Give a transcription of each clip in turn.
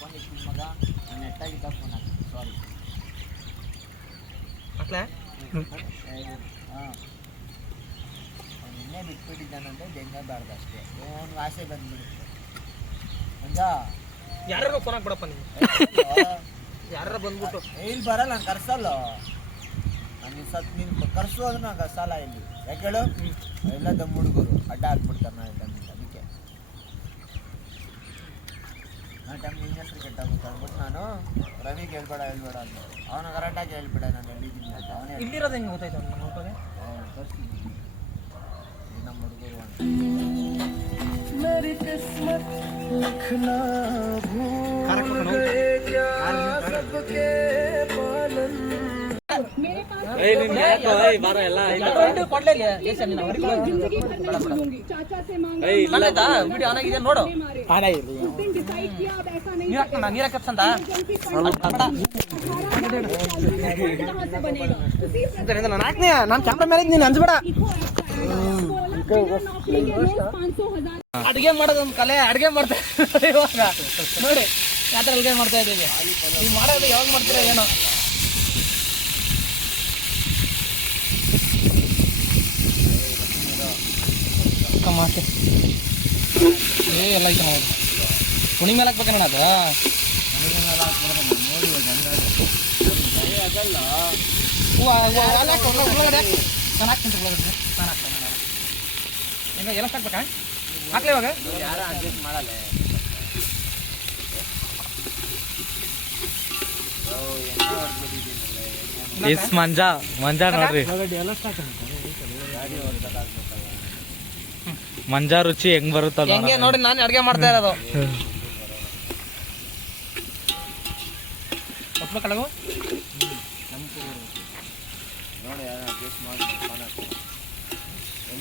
Phone ಇಟ್ಟು ಮಗ ನಾನು ನೆಟ್ಟಾಗಿದ್ದ ಫೋನ್ ಹಾಕಿ ಸಾರಿ ಹಾಕ್ಲಾ ಹಾಂ ನಿನ್ನೆ ಬಿಟ್ಬಿಟ್ಟಿದ್ದಾನಂದ್ರೆ ಜಂಗ ಬಾರ್ದು ಅಷ್ಟೇ ಏನು ಆಸೆ ಬಂದ್ಬಿಡುತ್ತೆ ಮಂಜ ಯಾರು ಫೋನ್ ಹಾಕ್ಬಿಡಪ್ಪ ನೀವು ಯಾರು ಬಂದ್ಬಿಟ್ಟು ಇಲ್ಲಿ ಬರಲ್ಲ ನಾನು ಕರ್ಸಲ್ಲ ನಾನು ಸತ್ ನೀನು ಕರ್ಸು ಅಂದ್ರೆ ನಾನು ಕರ್ಸಲ್ಲ ಇಲ್ಲಿ ಯಾಕೆ ಹೇಳು ಎಲ್ಲ ದಮ್ ಹುಡುಗರು ಅಡ್ಡ ಹಾಕ್ಬಿಡ್ತಾರೆ ನಾನು ಅದಕ್ಕೆ ಆ ಟೈಮ್ ನಿನ್ನ ಹೆಸರು ಕೆಟ್ಟಾಗುತ್ತೆ ಅಂದ್ಬಿಟ್ಟು ನಾನು ರವಿಗೆ ಹೇಳ್ಬೇಡ ಅಂತ ಅವನ ಕರೆಕ್ಟಾಗಿ ಹೇಳ್ಬೇಡ ನಾನು ಎಲ್ಲಿದ್ದೀನಿ ಅಂತ ಅವನೇ ಇಲ್ಲಿರೋದು ಹೆಂಗೆ ಗೊತ್ತಾಯ್ತು ಅವ್ನಿಗೆ ತೋರಿಸ್ತೀನಿ ನಮ್ಮ ಹುಡುಗರು ಅಂತ ನೋಡು ನೀರ ಕಪ್ಸಂತ ನಾನು ಕ್ಯಾಮ್ರಾ ಮೇಲೆ ನೀನು ಅಂಜಬೇಡ ಅಡುಗೆ ಮಾಡೋದೊಂದು ಕಲೆ ಅಡುಗೆ ಮಾಡ್ತಾ ಇವಾಗ ನೋಡಿ ಯಾವ ಥರ ಅಡುಗೆ ಮಾಡ್ತಾ ಇದ್ದೀವಿ ನೀವು ಮಾಡೋದು ಯಾವಾಗ ಮಾಡ್ತೀರಾ ಏನೋ ಮಾತೆ ಎಲ್ಲ ಐತೆ ನೋಡಿ ಕುಣಿ ಮೇಲೆ ಹಾಕ್ಬೇಕಣ್ಣ ಅದು ಒಳಗಡೆ ನಾನು ಹಾಕ್ತೀನಿ ಒಳಗಡೆ ನಾನು ಹಾಕ್ತೇನೆ ಹೆಂಗ ಎಲ್ಲ ಹಾಕ್ಬೇಕಾ ಹಾಕ್ಲಿ ಇವಾಗ ಯಾರು ಅಡ್ಜಸ್ಟ್ ಮಾಡಲ್ಲ ಮಂಜಾ ನೋಡ್ರಿ ಮಂಜಾ ರುಚಿ ಹೆಂಗ್ ಬರುತ್ತಲ್ಲ ಹೆಂಗೆ ನೋಡಿ ನಾನು ಅಡುಗೆ ಮಾಡ್ತಾ ಇರೋದು ಒಪ್ಬೇಕಲ್ಲವು ನೋಡಿ ಯಾರು ಅಡ್ಜಸ್ಟ್ ಮಾಡಿ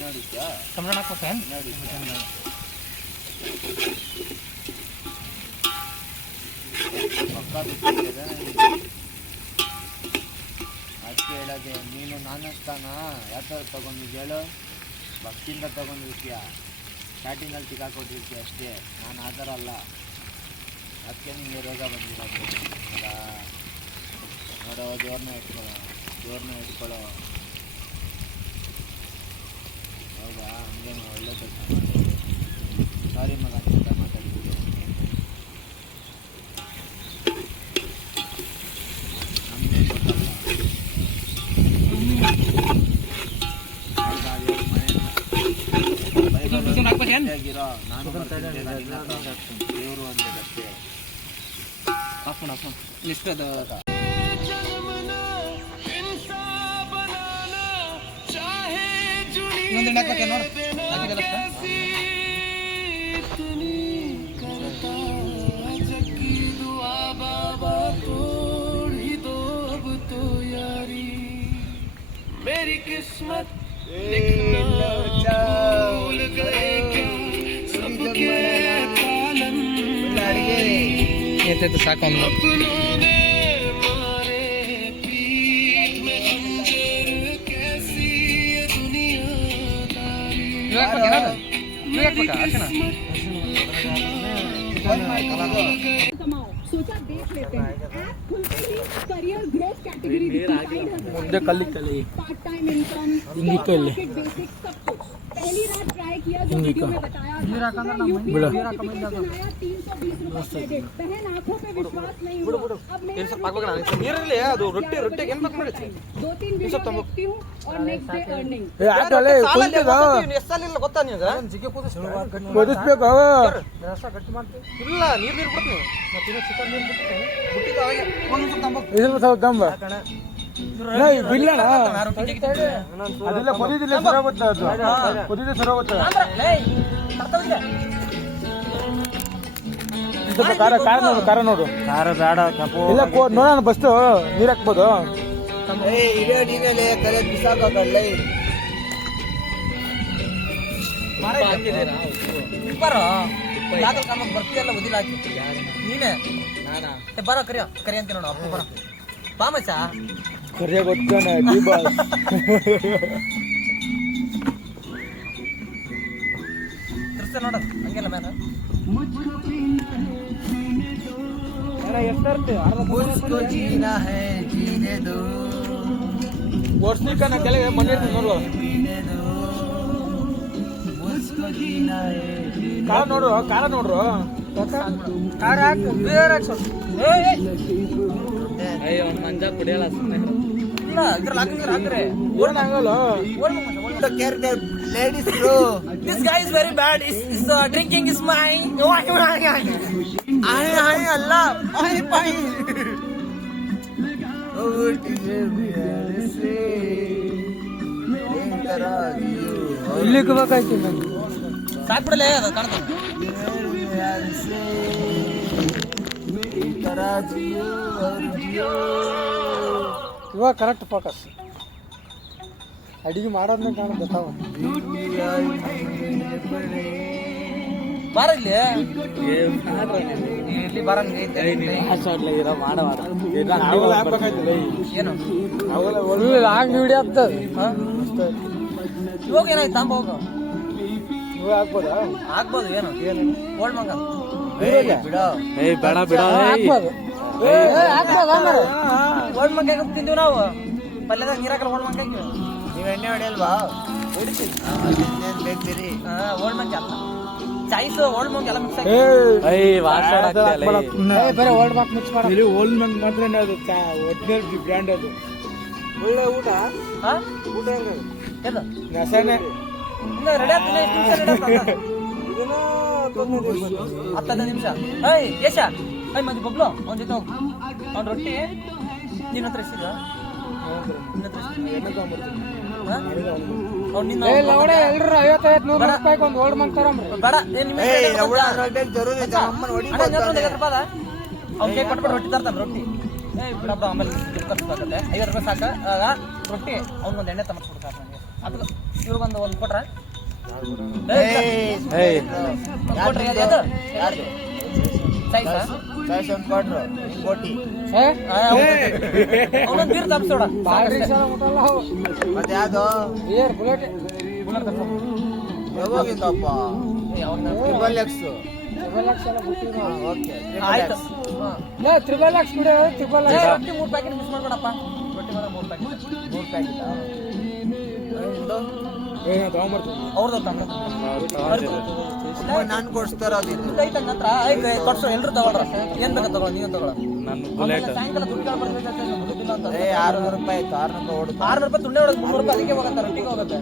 ನೋಡಿದ್ಯಾ ಟೊಮೆಟೊ ಹಾಕ್ಬೇಕೆ ಪಕ್ಕ ಅದಕ್ಕೆ ಹೇಳೋದೆ ನೀನು ನಾನು ಸ್ಥಾನ ಯಾವ ಥರ ತೊಗೊಂಡಿದ್ದೆ ಹೇಳು ಭಕ್ತಿಯಿಂದ ತೊಗೊಂಡಿರ್ತೀಯ ಸ್ಟಾರ್ಟಿಂಗಲ್ಲಿ ಸಿಕ್ಕಾಕೊಟ್ಟಿರ್ತೀಯ ಅಷ್ಟೇ ನಾನು ಆ ಥರ ಅಲ್ಲ ಅದಕ್ಕೆ ನಿಮಗೆ ರೋಗ ಬಂದಿರೋದು ಅಲ್ಲ ನೋಡೋ ದೇವ್ರನ್ನ ಇಟ್ಕೊಳ್ಳೋ ಹೌದಾ ಹಂಗೆ ಒಳ್ಳೆ ಕೆಲಸ ಮಾಡಿ ಸಾರಿ ಮಗ ಅಂತ ಮಾತಾಡಿದ್ದೆ ನಮಗೆ ಗೊತ್ತಲ್ಲ ಆಗಿರೋ ನಾನು ದೇವರು ಅಂದಷ್ಟೇ ಎಷ್ಟು ಅದು ಇನ್ನೊಂದು ಹಾಕ್ಬೇಕೆ ನೋಡು ಹಾಕಿದಲ್ಲ मेरी किस्मत ಸಾಕು सोचा देख लेते हैं ऐप खुलते ही career growth category part time income market basic सब कुछ पहली रात ट्राई किया जो वीडियो में बताया आया 320 रुपए बहन आंखों पे विश्वास नहीं हुआ अब ನೀರಲ್ಲಿ ಅದು ರೊಟ್ಟಿಗೆ ಏನು ಬೇಕು ಮಾಡಿ 2-3 वीडियो देखती हूँ और नेक्स्ट डे अर्निंग ಎಷ್ಟಲ್ಲ ಗೊತ್ತಾ ನಿನಗೆ ಜಿಗ್ಗೆ ಇಲ್ಲ ನೀರು ಬಿಡ್ತೀನಿ ಮತ್ತೆ ಚಿಕನ್ ನೀರು ಖಾರ ನೋಡು ಖಾರ ಬೇಡ ಇಲ್ಲ ನೋಡೋಣ ಫಸ್ಟ್ ನೀರ್ ಹಾಕ್ಬೋದು ನೀನೇ ಕರೆ ಬಿಸಾಕಲ್ಲ ಬರ್ತೀಯಲ್ಲ ಉದಿಲ್ಲ ಹಾಕಿ ನೀನೇ ಬರೋ ಕರಿ ಅಂತ ನೋಡು ಅಪ್ಪ ಬರೋ ಬಾ ಮಚ್ಚ ಕರಿಯ ಗೊತ್ತಾನ ನೋಡ ಹಂಗೆಲ್ಲ ಮೇಲೆ मुझको जीना है जीने दो ಓಡಿಸ್ಲಿಕ್ಕ ನಾ ಕೆಳಗೆ ಮನೆ ಇರ್ತೀನಿ ನೋಡು जीने दो मुझको जीना है ಕಾರ ನೋಡ್ರು ಕಾರ ನೋಡ್ರು ಕಾರ ಹಾಕು ಬೇರೆ ಹಾಕ್ಸು ಅಯ್ಯೋ ಮಂಜ ಕುಡಿಯಲ್ಲ ಸುಮ್ಮನೆ ಇಲ್ಲ ಇದ್ರಲ್ಲಿ ಹಾಕಿದ್ರೆ ಓಡ್ ಆಗಲ್ಲ care the ladies bro This guy is very bad. Is drinking is mine. आए आए अल्लाह आए पाए ಇಲ್ಲಿ ಬೇಕಾಯ್ತು ಸಾಕ್ಬಿಡಲೇ ಅದು ಕಾಣ್ತಾನೆ ಇವಾಗ ಕರೆಕ್ಟ್ ಫೋಕಸ್ ಅಡಿಗೆ ಮಾಡೋದನ್ನ ಕಾಣ ಗೊತ್ತಾವ ಬಾರ ಇಲ್ಲಿ ಇಲ್ಲಿ ಬಾರ ಇರೋ ಮಾಡವಾರ ಏನು ಲಾಂಗ್ ವಿಡಿಯೋ ಆಗ್ತದ ಇವಾಗ ಏನಾಯ್ತು ತಾಂಬ ಹೋಗು ಇವಾಗ ಆಗ್ಬೋದಾ ಆಗ್ಬೋದು ಏನು ಓಲ್ಡ್ ಮಂಗ ಬಿಡೋ ಬೇಡ ಬೇಡ ಆಗ್ಬೋದು ಓಲ್ಡ್ ಮಂಗ ತಿಂತೀವಿ ನಾವು ಪಲ್ಯದಾಗ ನೀರಾಕಲ್ಲ ಓಲ್ಡ್ ಮಂಗ ನೀವ್ ಎಣ್ಣೆ ಹೊಡೆಯಲ್ವಾ ಹೊಡಿತೀವಿ ಬೇಕ್ತೀರಿ ಓಲ್ಡ್ ಮಂಗ ಅಲ್ಲ ಚಾಯ್ಸ್ ಓಲ್ಡ್ ಮಂಗ ಎಲ್ಲ ಮಿಕ್ಸ್ ಬರೀ ಓಲ್ಡ್ ಮಾರ್ಕ್ ಮಿಕ್ಸ್ ಮಾಡಿ ಓಲ್ಡ್ ಮಾರ್ಕ್ ಮಾತ್ರ ಅದು ಒರಿಜಿನಲ್ ಬ್ರ್ಯಾಂಡ್ ಅದು ಒಳ್ಳೆ ಊಟ ಊಟ ಏನು ನಸನೆ ಇನ್ನು ರೆಡಿ ಆಗ್ತಿಲ್ಲ ಹತ್ತೈದು ನಿಮಿಷ ಏಯ್ ಯಶ ಏಯ್ ಮಂದಿ ಬಬ್ಲು ಅವ್ನ ಜೊತೆ ಹೋಗು ಅವ್ನ ರೊಟ್ಟಿ ನಿನ್ನ ಹತ್ರ ಎಷ್ಟಿದ ನಿನ್ನ ಹತ್ರ ಎಲ್ಲರೂ 50-50 100 ರೂಪಾಯಿಗೆ ಒಂದು ಓಲ್ಡ್ ಮಾರ್ಕ್ ತಗೊಂಡ್ರಿ ಬೇಡ ಜರೂರಿ ಅವ್ನ ಕೇಕ್ ಕೊಟ್ಬಿಟ್ಟು ರೊಟ್ಟಿ ತರ್ತಾನೆ ರೊಟ್ಟಿ ಏಯ್ ಬಿಡಪ್ಪ ಆಮೇಲೆ ಖರ್ಚಾಗುತ್ತೆ 50 ರೂಪಾಯಿ ಸಾಕ ಆಗ ರೊಟ್ಟಿ ಅವ್ನಿಗೊಂದು ಎಣ್ಣೆ ತಮಸ್ಬಿಟ್ಟು ಸಾಕು ನನಗೆ ಅದಕ್ಕೆ ಇವ್ರಿಗೊಂದು ಒಂದು ಕೊಟ್ರೆ ಕೊಟ್ರಿ ಅದು ಸೈಜ್ ಕೊಟ್ರು ಬೋಟಿ ಅವನೊಂದು ನೀರು ತಪ್ಪಿಸೋಡ ಮತ್ತೆ ಯಾವ್ದು ಏರ್ ಬುಲೆಟ್ ಯಾವಾಗಿಂದಪ್ಪ X ಓಕೆ ಆಯ್ತು ತ್ರಿಬಲ್ ಎಕ್ಸ್ ಬಿಡು ತ್ರಿಬಲ್ ಎಕ್ಸ್ ರೊಟ್ಟಿ 3 ಪ್ಯಾಕೆಟ್ ಮಿಸ್ ಮಾಡ್ಬೇಡಪ್ಪ ರೊಟ್ಟಿ ಮಾತ್ರ 3 ಪ್ಯಾಕೆಟ್ ಏನ ತಗೊಂಡ್ಬರ್ತೀನಿ ಅವ್ರದ್ದು ನಾನು ಕೊಡ್ಸ್ತಾರ ಅದು ಐತೆ ನನ್ನ ಹತ್ರ ಕೊಡ್ಸೋ ಎಲ್ರು ತಗೊಳ್ರ ಏನ್ ಬೇಕಾ ತಗೊಳ ನೀನು ತಗೊಳ ಸಾಯಂಕಾಲ ದುಡ್ಡು ಕೇಳ್ಬರ್ಬೇಕಾಗ್ತದೆ ದುಡ್ಡಿಲ್ಲ ಅಂತ 600 ರೂಪಾಯಿ ಆಯ್ತು 600 ರೂಪಾಯಿ 600 ರೂಪಾಯಿ ತುಂಡೆ ಹೊಡೆದು 300 ರೂಪಾಯಿ ಅದಕ್ಕೆ ಹೋಗುತ್ತೆ ರೊಟ್ಟಿಗೆ ಹೋಗುತ್ತೆ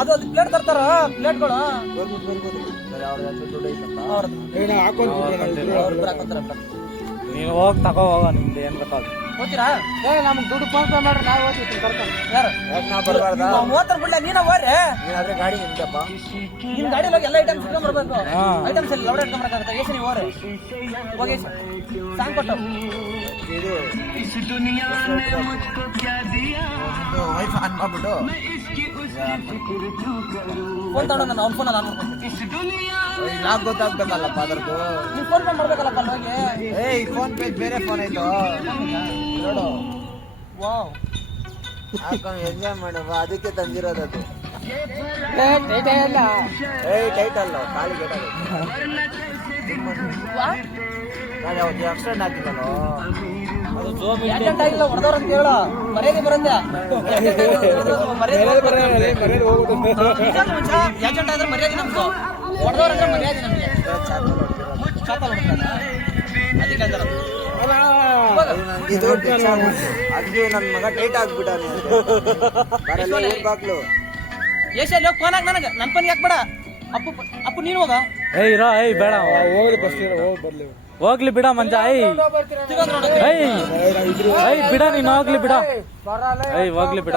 ಅದು ಪ್ಲೇಟ್ ತರ್ತಾರ ಪ್ಲೇಟ್ಗಳು ಅವ್ರದ್ದು ದುಡ್ಡು ಐತಂತ ಅವ್ರದ್ದು ಏನ ಹಾಕೊಂತೀನಿ ಅವ್ರು ಹಾಕೋತಾರಪ್ಪ ನೀನು ಹೋಗಿ ತಗೋ ಹೋಗ ನಿಮ್ದು ಏನ್ ಬೇಕಾದ್ರು ಹೋಗ್ತೀರಾ ನಮ್ಗೆ ದುಡ್ಡು ಫೋನ್ ಪೇ ಮಾಡ್ರಿ ನಾವು ಹೋಗ್ತೀವಿ ಕರ್ಕೊಂಡು ಯಾರು ಯಾಕೆ ನಾ ಬರಬಾರ್ದಾ ಮೂವತ್ತರ ಬಿಡ್ಲ ನೀನ ಹೋಗ್ರಿ ನೀನಾದ್ರೆ ಗಾಡಿ ನಿಂತಪ್ಪ ನಿಮ್ ಗಾಡಿಯಲ್ಲಿ ಹೋಗಿ ಎಲ್ಲ ಐಟಮ್ಸ್ ಇಟ್ಕೊಂಡ್ ಬರ್ಬೇಕು ಐಟಮ್ಸ್ ಎಲ್ಲ ಲೌಡ್ ಇಟ್ಕೊಂಡ್ ಬರಕಾಗುತ್ತೆ ಏಸಿ ನೀವು ಹೋಗ್ರಿ ಹೋಗಿ ಸಾಂಗ್ ಕೊಟ್ಟು ಇದು ವೈಫ್ ಆನ್ ಮಾಡ್ಬಿಟ್ಟು ಫೋನ್ ತಗೊಂಡು ನಾನು ಅವ್ನ ಫೋನಲ್ಲಿ ಆನ್ ಮಾಡ್ಕೊತೀನಿ ಯಾಕೆ ಗೊತ್ತಾಗ್ಬೇಕಲ್ಲಪ್ಪ ಅದ್ರದ್ದು ನೀವು ಫೋನ್ ಪೇ ಮಾಡ್ಬೇಕಲ್ಲಪ್ಪ ಅಲ್ಲಿ ಹೋಗಿ ಫೋನ್ ಪೇ ಬೇರೆ ಫೋನ್ ಆಯ್ತು ನೋಡು ವಾವ್ ಹಾಕೊಂಡು ಎಂಜಾಯ್ ಮಾಡುವ ಅದಕ್ಕೆ ತಂದಿರೋದದು ಇಲ್ಲ ಟೈಟ್ ಅಲ್ಲ ಖಾಲಿ ಗೇಟ್ ಗಾಡಿ ಅವ್ರು ಆಕ್ಸಿಡೆಂಟ್ ಆಗ್ತಿದ್ದಲ್ಲೋ ಏಜೆಂಟ್ ಆಗಿಲ್ಲ ಹೊಡೆದವ್ರು ಅಂತ ಹೇಳ ಮರ್ಯಾದೆ ಬರುತ್ತೆ ಏಜೆಂಟ್ ಆದ್ರೆ ಮರ್ಯಾದೆ ನಮ್ದು ಹೊಡೆದವ್ರಂದ್ರೆ ಮರ್ಯಾದೆ ನಮ್ಗೆ ಚಾಪಲ್ ಹೊಡ್ತಾನ ಅದಕ್ಕೆ ಹೇಳ್ತಾರ ಇದು ಅದು ನನ್ನ ಮಗ ಟೈಟ್ ಆಗ್ಬಿಟ್ಟಾನೆ ಬಾಕ್ಲು ಏಷ್ಯಲ್ಲಿ ಹೋಗಿ ಫೋನ್ ಆಗ ನನಗೆ ನನ್ನ ಫೋನ್ಗೆ ಹಾಕ್ಬೇಡ ಅಪ್ಪು ಅಪ್ಪು ನೀನು ಹೋಗ ಬೇಡ ಹೋಗ್ಲಿ ಫಸ್ಟ್ ಹೋಗಿ ಬರ್ಲಿ ಹೋಗ್ಲಿ ಬಿಡ ಮಂಜ ಬಿಡ ನೀನು ಹೋಗ್ಲಿ ಬಿಡ ಹೋಗ್ಲಿ ಬಿಡ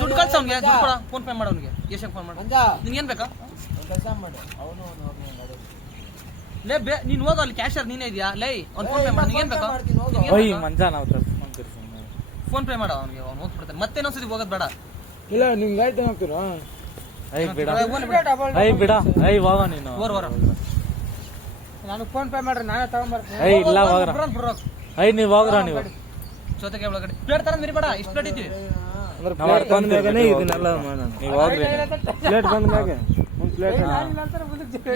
ದುಡ್ಡು ಕಳ್ಸ ಅವ್ನಿಗೆ ದುಡ್ಡು ಕೊಡ ಫೋನ್ ಪೇ ಮಾಡ ಅವ್ನಿಗೆ ಏಷ್ಯಾಗ ಫೋನ್ ಮಾಡ ನಿನ್ಗೆ ಏನ್ ಬೇಕಾ ಕೆಲಸ ಮಾಡು ಅವನು ಲೇ ನೀನು ಹೋಗ ಅಲ್ಲಿ ಕ್ಯಾಶರ್ ನೀನೇ ಇದೆಯಾ ಲೈ ಅವ್ನು ಫೋನ್ ಪೇ ಮಾಡ ನಿಂಗೆ ಏನ್ ಬೇಕಾ ಮಂಜ ನಾವು ಫೋನ್ ಪೇ ಮಾಡ ಅವ್ನಿಗೆ ಅವ್ನು ಹೋಗ್ಬಿಡ್ತಾನೆ ಮತ್ತೆ ಇನ್ನೊಂದ್ಸತಿ ಹೋಗೋದು ಬೇಡ ಇಲ್ಲ ನಿಮ್ ಗಾಡಿ ತಗೋತೀರಾ ಬಿಡ ಹೋಗ ನೀನು ನಾನು ಫೋನ್ ಪೇ ಮಾಡ್ರಿ ನಾನೇ ತಗೊಂಡ್ಬರ್ತೀನಿ ಇಲ್ಲ ನೀವ್ ಹೋಗ್ರ ನೀವು ಜೊತೆಗೆ ಒಳಗಡೆ ಪ್ಲೇಟ್ ತರ ಮಿರಿ ಬೇಡ ಇಷ್ಟು ಪ್ಲೇಟ್ ಇದ್ದೀವಿ ಇದನ್ನೆಲ್ಲ ನೀವು ಹೋಗ್ರಿ ಪ್ಲೇಟ್ ಬಂದ್ಮ್ಯಾಗೆ ಪ್ಲೇಟ್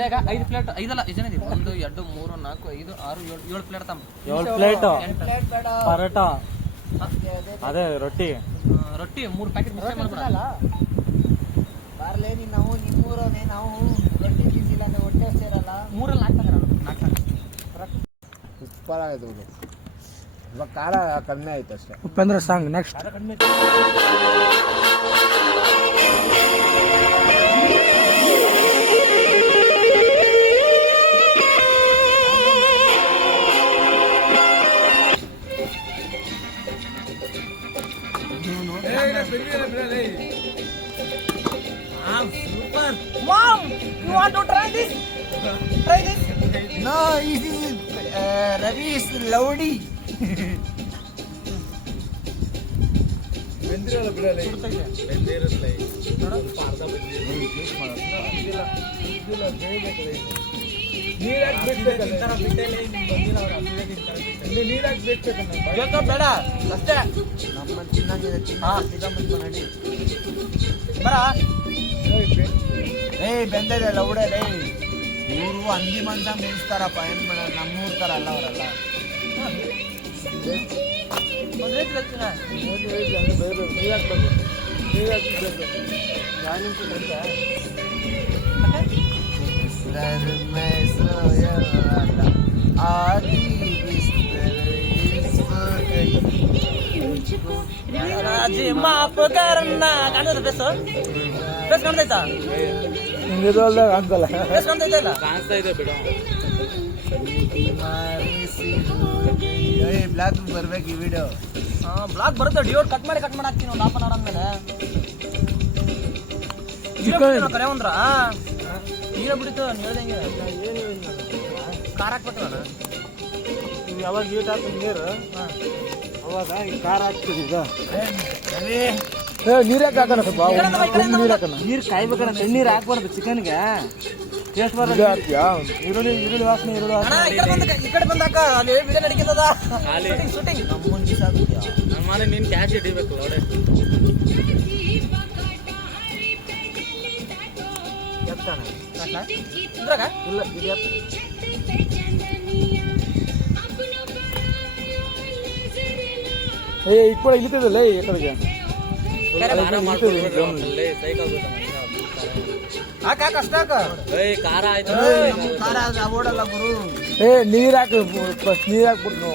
ಈಗ 5 ಪ್ಲೇಟ್ 5 ಅಲ್ಲ 5 ಜನ ಇದೀವಿ 1 2 3 4 5 6 7 ಪ್ಲೇಟ್ ತಮ್ಮ 7 ಪ್ಲೇಟ್ 8 ಬೇಡ ಪರೋಟ ಅದೇ ರೊಟ್ಟಿ ರೊಟ್ಟಿ 3 ಪ್ಯಾಕೆಟ್ ಮಿಕ್ಸ್ ಮಾಡ್ಬಿಡಲ್ಲ ಬಾರ್ಲೇ ನಾವು ನಿಮ್ಮೂರವೇ ನಾವು ರೊಟ್ಟಿ ತಿಂದಿಲ್ಲ ಅಂದ್ರೆ ಹೊಟ್ಟೆ ಸೇರಲ್ಲ 3 ಅಲ್ಲಿ 4 ಸೂಪರ್ ಆಗಿದೆ ಇದು ಇವಾಗ ಖಾರ ಕಡಿಮೆ ಆಯ್ತು ಅಷ್ಟೇ Upendra song next super Mom, you want to try this? Try this. No is Ravi is loudy ಬೇಡ ಅಷ್ಟೇ ನಮ್ಮ ತಿನ್ನಂಗಿದೆ ತಿನ್ನಂದು ನಡಿ ಬರ ಬೆಂದಿದೆ ಲೌಡಲೇ ಇವರು ಹಂದಿ ಮಂದ ಮೇಯಿಸ್ತಾರಪ್ಪ ಏನ್ ಮಾಡೋದು ನಮ್ಮೂರ್ ತರ ಅಲ್ಲ ಅವರಲ್ಲ ಒಂದು ರೇಟ್ ಹೇಳ್ತೀನ ಮಾಫ್ ಕರ್ನ ಕಾಣ್ತದ ಬೇಸು ಬೇಸ್ ಕಾಣ್ತೈತಾ ಅಂತಲ್ಲ ಬೇಸ್ ಕಾಣ್ತೈತಾ ಇಲ್ಲ ಕಾಣಿಸ್ತಾ ಇದೆ ಬಿಡು ಬ್ಲಾಕ್ ಬರ್ಬೇಕು ಈ ವಿಡಿಯೋ ಬ್ಲಾಗ್ ಬರುತ್ತೆ ಡಿಯೋಡ್ ಕಟ್ ಮಾಡಿ ಹಾಕ್ತೀನಿ ಒಂದು ಹಾಫ್ ಅನ್ ಅವರ್ ಆದ್ಮೇಲೆ ಕರೆ ಒಂದ್ರ ನೀರೇ ಬಿಡಿತು ನೀವು ಹೇಳ್ದಂಗೆ ಖಾರ ಹಾಕ್ಬೇಕು ನಾನು ನೀವು ಯಾವಾಗ ಹೀಟ್ ಹಾಕ್ತೀನಿ ನೀರು ಅವಾಗ ಈ ಖಾರ ಹಾಕ್ತೀವಿ ಈಗ ನೀರು ಯಾಕೆ ಹಾಕೋಣ ಸ್ವಲ್ಪ ನೀರು ಹಾಕೋಣ ನೀರು ಕಾಯ್ಬೇಕಣ್ಣ ತಣ್ಣೀರು ಹಾಕ್ಬಾರ್ದು ಚಿಕನ್ಗೆ ಟೇಸ್ಟ್ ಬರೋದು ಹಾಕ್ತೀಯಾ ಈರುಳ್ಳಿ ವಾಸನೆ ಅಣ್ಣ ಈ ಕಡೆ ಬಂದಾಕ ಅಲ್ಲಿ ವಿಡಿಯೋ ನಡೀತದ ಶೂಟಿಂಗ್ ನಾನು ಮಾಡಿ ನೀನು ಕ್ಯಾಶ್ ಹಿಡಿಬೇಕು ನೋಡೆ ಇದ್ರಾಗ ಇಲ್ಲ ಇದು ಇಟ್ಕೊಳ ಇಲ್ಲಿದ್ದಲ್ಲ ಈ ಕಡೆಗೆ ಹಾಕ ಅಷ್ಟ ಹಾಕ ಖಾರ ಆಯ್ತು ಖಾರ ಓಡಲ್ಲ ಗುರು ನೀರ್ ಹಾಕಿ ಫಸ್ಟ್ ನೀರ್ ಹಾಕ್ಬಿಟ್ಟು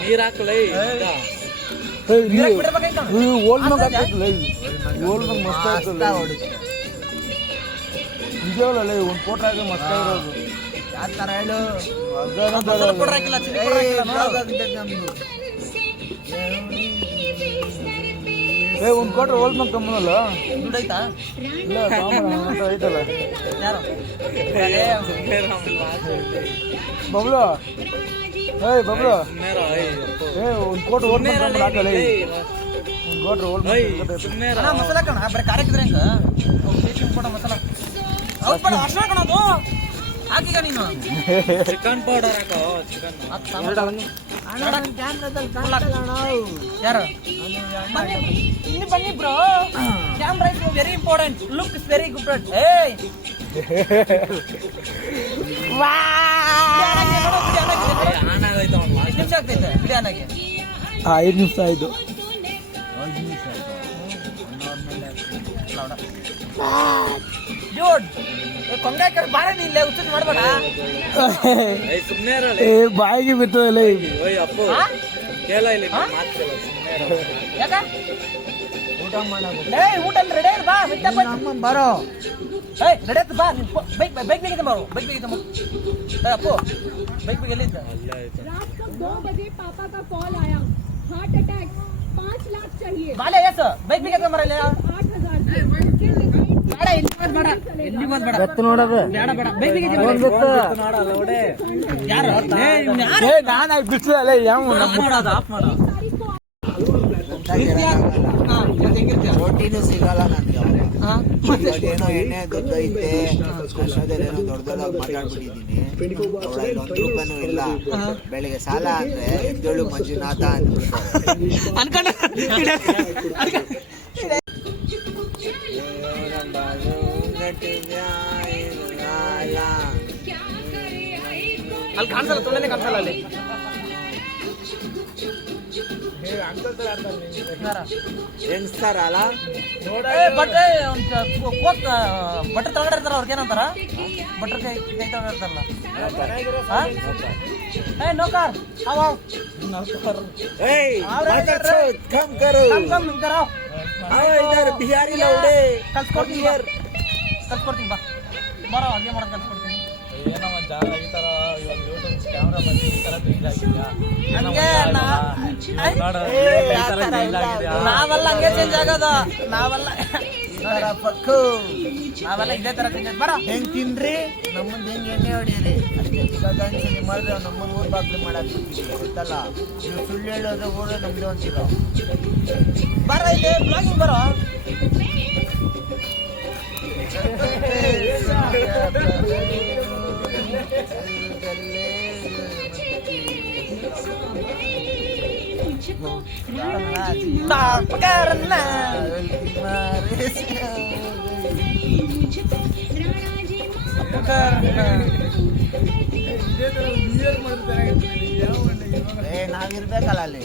ನೀರ್ ಹಾಕಲ್ಲ ಓಲ್ಡ್ ಮಗ ಹಾಕ್ಬೇಕಲ್ಲ ಓಲ್ಡ್ ಮಗ ಮಸ್ತ್ ಆಗ್ತಲ್ಲ ನಿಜವಲ್ಲ ಒಂದು ಫೋಟೋ ಹಾಕಿ ಮಸ್ತ್ ಆಗಿರೋದು ಯಾವ ತರ ಹೇಳು ಪೌಡರ್ ಹಾಕಿಲ್ಲ ಚಿಲ್ಲಿ ಪೌಡರ್ ಹಾಕಿಲ್ಲ ಒಂದು ಕೊಟ್ರೆ ಓಲ್ಡ್ ಮಗ ಕಮ್ಮನಲ್ಲ ದುಡ್ಡು ಆಯ್ತಾ ಇಲ್ಲ ಐತಲ್ಲ ಯಾರು ಬಬ್ಲು ಬಬ್ಲು ಒಂದು ಕೋಟ್ ಓಲ್ಡ್ ಮಗ ಹಾಕಲ್ಲ ಒಂದು ಕೋಟ್ರೆ ಓಲ್ಡ್ ಅಣ್ಣ ಮಸಾಲ ಕಣ ಬರೀ ಖಾರ ಹಾಕಿದ್ರೆ ಹೆಂಗ ಟೇಸ್ಟಿಂಗ್ ಫೋಟೋ ಮಸಾಲ ಹೌದು ಬೇಡ ಅರ್ಶಿನ ಕಣ ಅದು ಹಾಕೀಗ ನೀನು ಚಿಕನ್ ಪೌಡರ್ ಹಾಕೋ ಚಿಕನ್ ಯಾರು ಬನ್ನಿ bro camera is very important look is very good ಏಯ್ ಎಷ್ಟು ನಿಮಿಷ ಆಗ್ತೈತೆ ಬಿರಿಯಾನಿಗೆ 5 ನಿಮಿಷ ಆಯ್ತು ಡ್ಯೂಡ್ ಕೊಂಗಾಕರ್ ಬಾರೆ ನೀ ಇಲ್ಲೇ ಉಚ್ಚು ಮಾಡಬೇಡ ಬಾಯಿಗೆ ಬಿತ್ತಲ್ಲ ಯಾಕ ಊಟ ಮಾಡಬೇಕು ಊಟ ರೆಡಿ ಬಾ ಅಮ್ಮ ಬರೋ ರೆಡಿ ಬಾ ಬೈಕ್ ಬೇಕಿದೆ ಬರೋ ಬೈಕ್ ಬೇಕಿದೆ ಅಪ್ಪು ಬೈಕ್ ಎಲ್ಲಿದ್ದ रात को 2 बजे पापा का कॉल आया हार्ट अटैक 5 लाख चाहिए ಬಾಲೆ ಎಸ್ ಬೈಕ್ ಬೇಕಿದೆ ಮರಲ್ಲ 8000 से ಬೇಡ ಇಲ್ಲಿ ಬಂದ್ ಬೇಡ ಬೆತ್ತ ನೋಡೋದು ಬೇಡ ಬೈಕ್ ಬೇಕಿದೆ ಯಾರು ನಾನು ಬಿಡ್ಸಲ್ಲ ಯಾವ ಆಫ್ ಮಾಡು ರೋಟಿನೂ ಸಿಗಲ್ಲ ನನಗೆ ಏನೋ ಎಣ್ಣೆ ದೊಡ್ಡೈತೆ ಕಷ್ಟದಲ್ಲೇನೋ ದೊಡ್ಡದಾಗಿ ಮಾತಾಡ್ಬಿಟ್ಟಿದ್ದೀನಿ ಒಂದು ರೂಪಾಯಿನೂ ಇಲ್ಲ ಬೆಳಿಗ್ಗೆ ಸಾಲ ಅಂದ್ರೆ ಎದ್ದೇಳು ಮಂಜುನಾಥ ಅಂದ್ಬಿಟ್ಟು ಅಲ್ಲಿ ಕಾಣಿಸಲ್ಲ, ತುಳನೆ ಕಾಣಿಸಲ್ಲ ಅಲ್ಲಿ. ಯಂಗ್ಸ್ಟರ್ ಅಲ್ಲ ಬಟ್ರೆ ತಳಗಡೆ ಇರ್ತಾರ, ಅವ್ರಿಗೆ ಏನಂತಾರ? ಬಟ್ರ ಕೈ ತಳಗಡೆ ಇರ್ತಾರಲ್ಲ. ನೌಕರ್ कम करो ಇದಾರೆ बिहारी लौड़े ಕಲ್ಸ್ಕೊಡ್ತೀನಿ ಬಾ ಬರೋ, ಹಾಗೆ ಮಾಡೋದು ಕಲ್ಸ್ಕೊಡ್ತೀನಿ. ನಾವೆಲ್ಲ ಹಂಗೆ ಚೇಂಜ್ ಆಗೋದು, ನಾವೆಲ್ಲ ಇದೇ ತರ ಚೇಂಜ್ ಬರೋ. ಹೆಂಗ್ ತಿನ್ರಿ ನಮ್ಮಂದ್ ಹೆಂಗ್ ಎಣ್ಣೆ ಹೊಡೀರಿ ಅಷ್ಟೇ. ಮಾಡಿದ್ರೆ ನಮ್ಮನ್ನ ಊರ್ ಬಾಗ್ಲಿ ಮಾಡಕ್ ಗೊತ್ತಲ್ಲ. ನೀವು ಸುಳ್ಳು ಹೇಳೋದು ಊರು ನಮ್ದು ಅಂತಿರೋ ಬರ ಇದೆ ಬ್ಲಾಗಿಂಗ್ ಬರೋ. ನಾವಿರ್ಬೇಕಲ್ಲ ಅಲ್ಲಿ.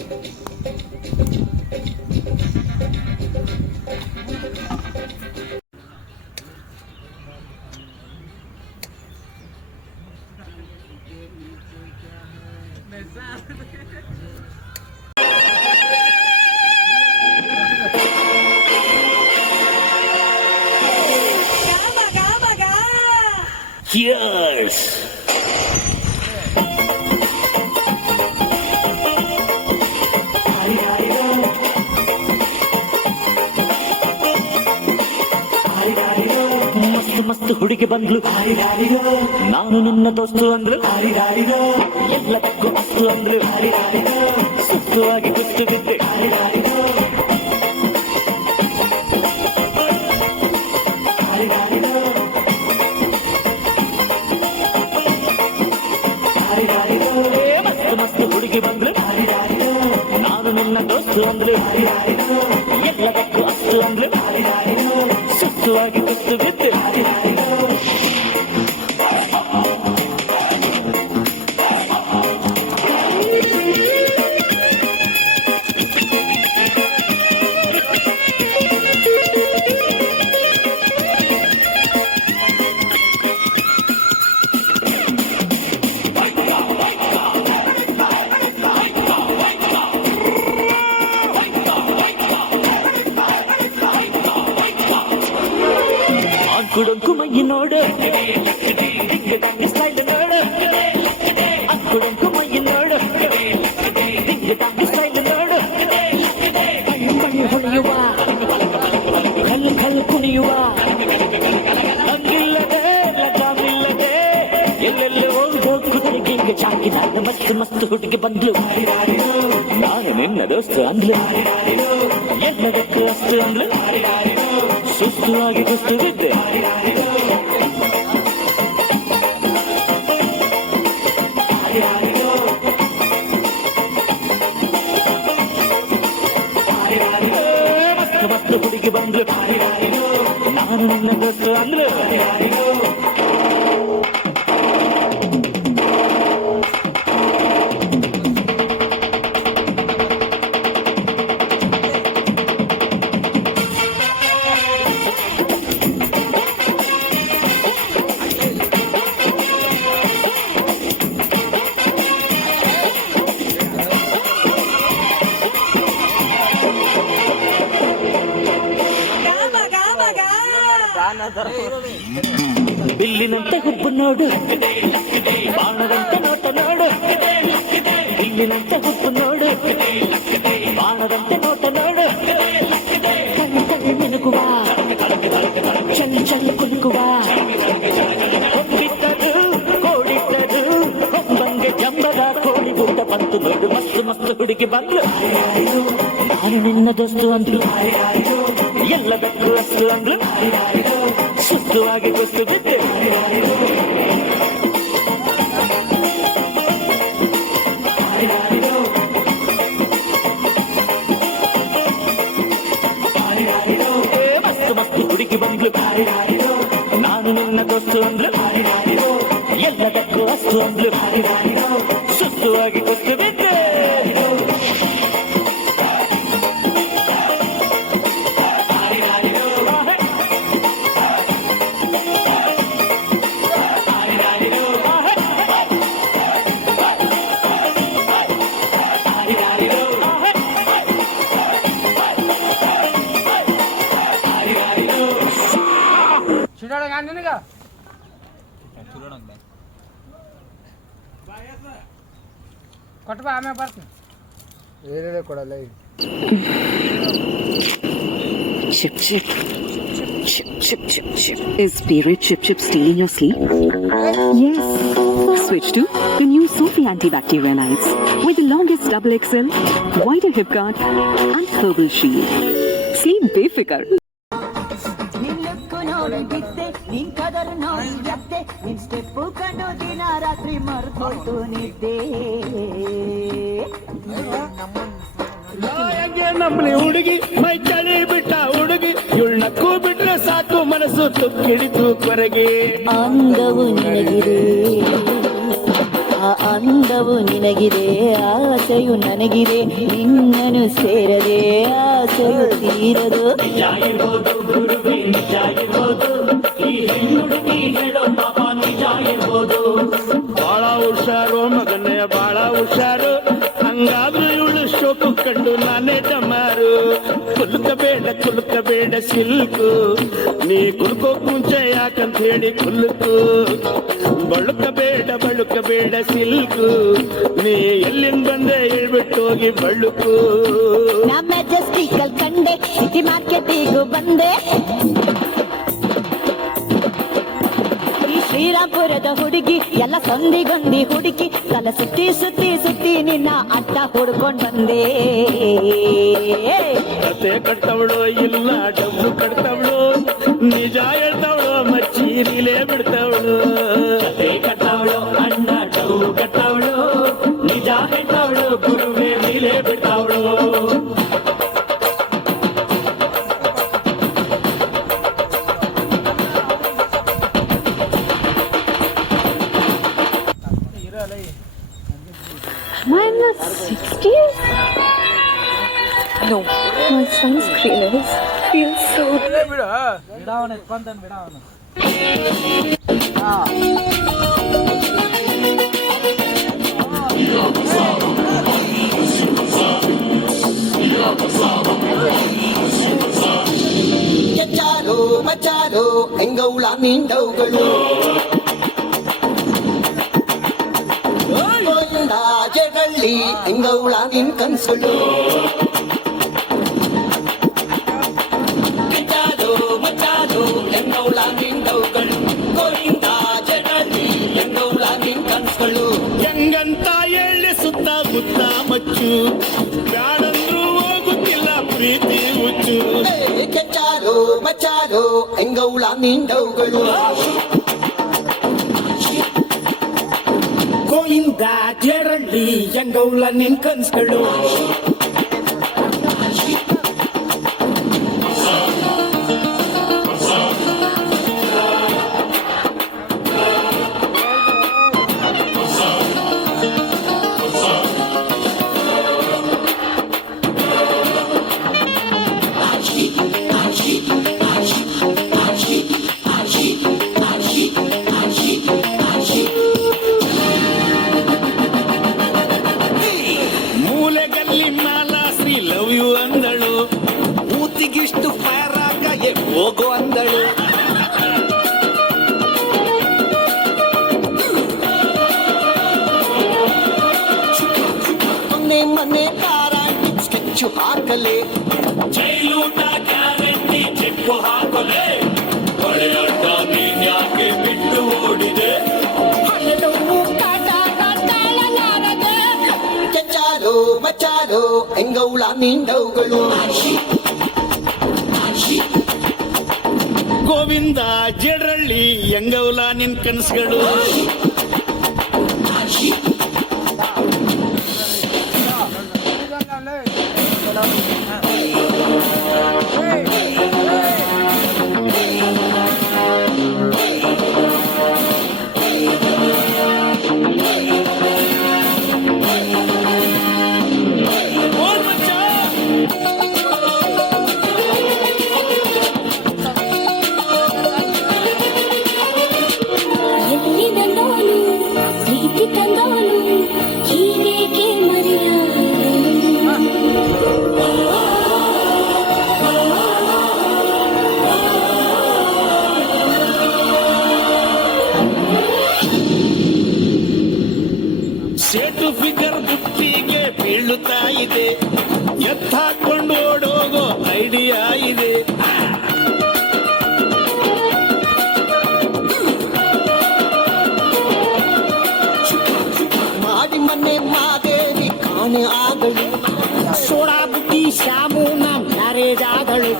Cheers! ಮಸ್ತ್ ಮಸ್ತ್ ಹುಡುಗಿ ಬಂದ್ಲು, ನಾನು ನನ್ನ ದೋಸ್ತು ಅಂದ್ರು, ಎಲ್ಲದಕ್ಕೂ ಅಸ್ತು ಅಂದ್ರು, ಸುತ್ತುವಾಗಿ ಕುಸ್ತು ಬಿದ್ದೆ. ಮಸ್ತ್ ಮಸ್ತ್ ಹುಡುಗಿ ಬಂದ್ಲು, ನಾನು ನನ್ನ ದೋಸ್ತು ಅಂದ್ರು, ಎಲ್ಲದಕ್ಕೂ ಅಸ್ತು ಅಂದ್ರು, ಸುತ್ತುವಾಗಿ ಕುಸ್ತು ಬಿದ್ದು. ಅಕ್ಕುಡೊಂಕು ಮೈ ನೋಡು, ದಿಂಗ ಸ್ಟೈಲ್ ನೋಡು, ಅಕ್ಕುಡೊಂಕು ಮೈ ನೋಡು, ದಿಂಗ ಸ್ಟೈಲ್ ನೋಡು, ಬಣ್ಣು ಬಣ್ಣು ಹೊಳೆಯುವ, ಕಲ್ಲು ಕಲ್ಲು ಕುಣಿಯುವ, ಹಂಗಿಲ್ಲದೆ ಲಗಾವಿಲ್ಲದೆ ಎಲ್ಲೆಲ್ಲಿ ಹೋಗ್ಬೋದು ಕುದುರೆಗೆ ಚಾಕಿನಾಗ. ಮಸ್ತ್ ಮಸ್ತ್ ಹುಡುಗಿ ಬಂದ್ಲು, ನಾನು ನಿನ್ನ ದೋಸ್ತು ಅಂದ್ಲು, ಎಲ್ಲದಕ್ಕೂ ಅಸ್ತು ಅಂದ್ಲು, ಸುಸ್ತುವಾಗಿ ಕುಸ್ತು ಬಿದ್ದೆ. ಮಸ್ತ್ ಮಸ್ತ್ ಹುಡುಗಿ ಬಂದ್ಲು, ನಾನು ನನ್ನ ದೋಸ್ತು ಅಂದ್ಲು. ಬಿಲ್ಲಿನಂತೆ ಹುಬ್ಬು ನೋಡು, ಬಾಣದಂತೆ ನೋಟ ನೋಡು, ಬಿಲ್ಲಿನಂತೆ ಹುಬ್ಬು ನೋಡು, ಬಾಣದಂತೆ ನೋಟ ನೋಡು, ಕಣ್ಣು ಕಣ್ಣು ಮಿನುಗುವ, ಚಲ್ ಚಲ್ ಕುಲುಕುವ, ಹೊಂಬಿಟ್ಟದು ಕೋಡಿಟ್ಟದು ಹೊಂಬಂಗೆ ಜಂಬದ ಕೋಳಿ ಊಟ ಬಂತು ನೋಡು. ಮಸ್ತ್ ಮಸ್ತ್ ಹುಡುಗಿ ಬಂದ್ಲು, ನಾನು ನಿನ್ನ ದೋಸ್ತು ಅಂದ್ಲು, ಎಲ್ಲದಕ್ಕೂ ಅಸ್ತು ಅಂದ್ಲು, ಸುತ್ತುವಾಗಿ ಕುಸ್ತು ಬಿದ್ದೆ. ಮಸ್ತ್ ಮಸ್ತ್ ಹುಡುಗಿ ಬಂದ್ಲು, ಎಲ್ಲದಕ್ಕೂ ಅಷ್ಟು ಅಂದ್ಲು ಸುಸ್ತುವಾಗಿ ಕುಸ್ತು ಬಿದ್ದೆ ಕೊಟ್ಬಾ ಆಮೇಲೆ ಬರ್ತೀನಿ ಏನೇನೇ ಕೊಡಲ್ಲ Chip chip. Chip chip chip chip. Is period chip chip stealing your sleep? Yes. Switch to the new Sophie antibacterialites with the longest double XL, wider hip guard and herbal shield. Sleep befikar. ನಿನ್ look ನೋಡಿ ಬಿದ್ದೆ ನಿನ್ ಕದರ್ ನೋಡಿ ಎದ್ದೆ ನಿನ್ step ಕಂಡು ದಿನ ರಾತ್ರಿ ಮರ್ಕೊಟ್ಟು ನಿದ್ದೆ ನಮ್ಮನೆ ಹುಡುಗಿ ಮೈ ಚಳಿ ಬಿಟ್ಟ ಹುಡುಗಿ ಇವಳು ನಕ್ಕು ಬಿಟ್ರೆ ಸಾಕು ಮನಸ್ಸು ತುಕ್ಕಿಡಿತು ಕೊರಗೆ ಅಂದವು ನಿನಗಿದೆ ಆ ಅಂದವು ನಿನಗಿದೆ ಆಸೆಯು ನನಗಿದೆ ನಿನ್ನನು ಸೇರದೆ ಆಸೆಯು ತೀರದು ಇರ್ಬೋದು ಗುರುವೇ ನಿಜ ಇರ್ಬೋದು ಈ ಹೆಣ್ಣುಡುಗಿ ಹೇಳೋ ಪಾಪ ನಿಜ ಇರ್ಬೋದು ಬಾಳ ಹುಷಾರು ಮಗನೇ ಬಾಳ ಹುಷಾರು ಹಂಗಾದ್ರೂ ಇವಳು ಶೋಕು ಕಂಡು ನಾನೇ ಡಮಾರು ಕುಲುಕಬೇಡ ಸಿಲ್ಕು ನೀ ಕುಲ್ಕೋಕ್ ಮುಂಚೆ ಯಾಕಂತ ಹೇಳಿ ಕುಲ್ಕು ಬಳುಕಬೇಡ ಸಿಲ್ಕು ನೀ ಎಲ್ಲಿಂದ ಬಂದೆ ಹೇಳ್ಬಿಟ್ಟು ಹೋಗಿ ಬಳುಕು ನಾ ಮೆಜೆಸ್ಟಿಕಲ್ ಕಂಡೆ ಸಿಟಿ ಮಾರ್ಕೆಟಿಗೂ ಬಂದೆ ಈ ಶ್ರೀರಾಮ್ಪುರದ ಹುಡುಗಿ ಎಲ್ಲ ಸಂದಿಗೊಂದಿ ಹುಡುಕಿ ತಲೆ ಸುತ್ತಿ ನಿನ್ನ ಅಡ್ಡ ಹುಡ್ಕೊಂಡ್ ಬಂದೆ ಕತೆ ಕಟ್ಟವಳು ಇಲ್ಲ ಡಬ್ಬು ಕಟ್ತವಳು ನಿಜ ಹೇಳ್ತವಳು ಮಚ್ಚೀರಿಲೇ ಬಿಡ್ತವಳು ಕತೆ ಕಟ್ಟವಳು ಅಣ್ಣ ಡೌ ಕಟ್ಟವಳು ನಿಜ ಹೇಳ್ತವಳು ಗುರುವೇ ನೀಲೇ ಬಿಡ್ತಾವಳು Minus 60s? No, my sunscreen feels so. ಬಿಡವನ ಎತ್ಕೊಂತಾನೆ ಬಿಡವನು ಎಚ್ಚಾರೋ ಮಚಾರೋ ಹೆಂಗೌಳ ನಿಂಡವುಗಳು ಜಗಳ್ಳಿ ಹೆಂಗೌಳ ನಿನ್ ಕನ್ಸುಗಳು ಎಚ್ಚಾರೋ ಮಚಾರೋ ಹೆಂಗೌಳ ನಿಂಡವುಗಳು ಗೋವಿಂದ ಜಗಳ್ಳಿ ಹೆಂಗೌಳ ನಿನ್ ಕನ್ಸುಗಳು ಹೆಂಗಂತ ಹೇಳಿ ಸುತ್ತ ಮುತ್ತ ಮಚ್ಚು ಬ್ಯಾಡಂದ್ರೂ ಹೋಗುತ್ತಿಲ್ಲ ಪ್ರೀತಿ ಹುಚ್ಚು ಕೆಚ್ಚಾರೋ ಮಚಾರೋ ಹೆಂಗೌಳ ನಿಂಡವುಗಳು ಗೋವಿಂದ ಜರಳ್ಳಿ ಹೆಂಗೌಳ ನಿನ್ ಕನ್ಸುಗಳು ಮೂಲೆಗಲ್ಲಿ ಮಾಲಾಶ್ರೀ ಲವ್ ಯು ಅಂದಳು ಊತಿಗಿಷ್ಟು ಫೈರ್ ಆಗ ಹೋಗು ಅಂದಳು ಮನೆ ತಾರಾಟಿ ಸ್ಕೆಚ್ಚು ಹಾಕಲೆ ಜೈಲೂಟ ಗ್ಯಾರಂಟಿ ಚಿಪ್ಪು ಹಾಕಲೆ ಹೊಳೆಯಾಟ ನೀನ್ಯಾಕೆ ಬಿಟ್ಟು ಓಡಿದೆ ಕೆಚ್ಚಾರೋ ಮಚಾರೋ ಹೆಂಗೌಳ ನಿಂಡವುಗಳು ಗೋವಿಂದ ಜಡರಳ್ಳಿ ಹೆಂಗೌಲ ನಿನ್ ಕನಸುಗಳು ಫಿಗರ್ ಬುಟ್ಟಿಗೆ ಬೀಳುತ್ತಾ ಇದೆ, ಎತ್ತಾಕೊಂಡು ಓಡೋಗೋ ಐಡಿಯಾ ಇದೆ. ಮಾಡಿ ಮನೆ ಮಾದೇವಿ ಕಾಣೆ ಆಗಲಿ, ಸೋಡಾ ಬುಟ್ಟಿ ಶ್ಯಾಮುನ ಮ್ಯಾರೇಜ್ ಆಗಲಿ.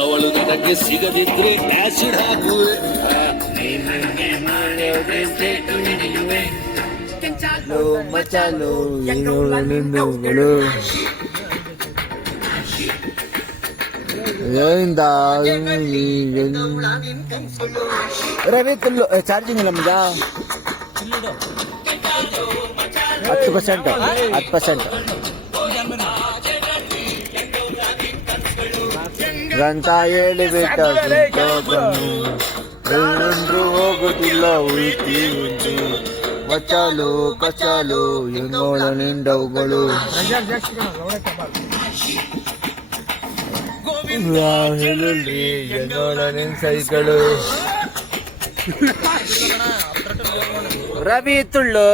ಅವಳು ನಿನಗೆ ಸಿಗದಿದ್ರೆ ಆಸಿಡ್ ಹಾಕುವೆ. ಮಚಾಲು ನಿಂದವುಗಳು ರವಿ ತುಲ್ಲು ಚಾರ್ಜಿಂಗ್ ಇಲ್ಲ ಮಜಾ 10% ಗಂಟ ಹೇಳಿಬಿಟ್ಟ ಎಲ್ಲರೂ ಹೋಗುತ್ತಿಲ್ಲ ಉಳಿತಿ ಬಚಾಲು ಕಚಾಲು ಎಂಗೋಳ ನಿಂಡವುಗಳು ಹೇಳಿ ಎಂಗೋಳ ನಿನ್ ಸೈಗಳು ರವಿ ತುಳ್ಳು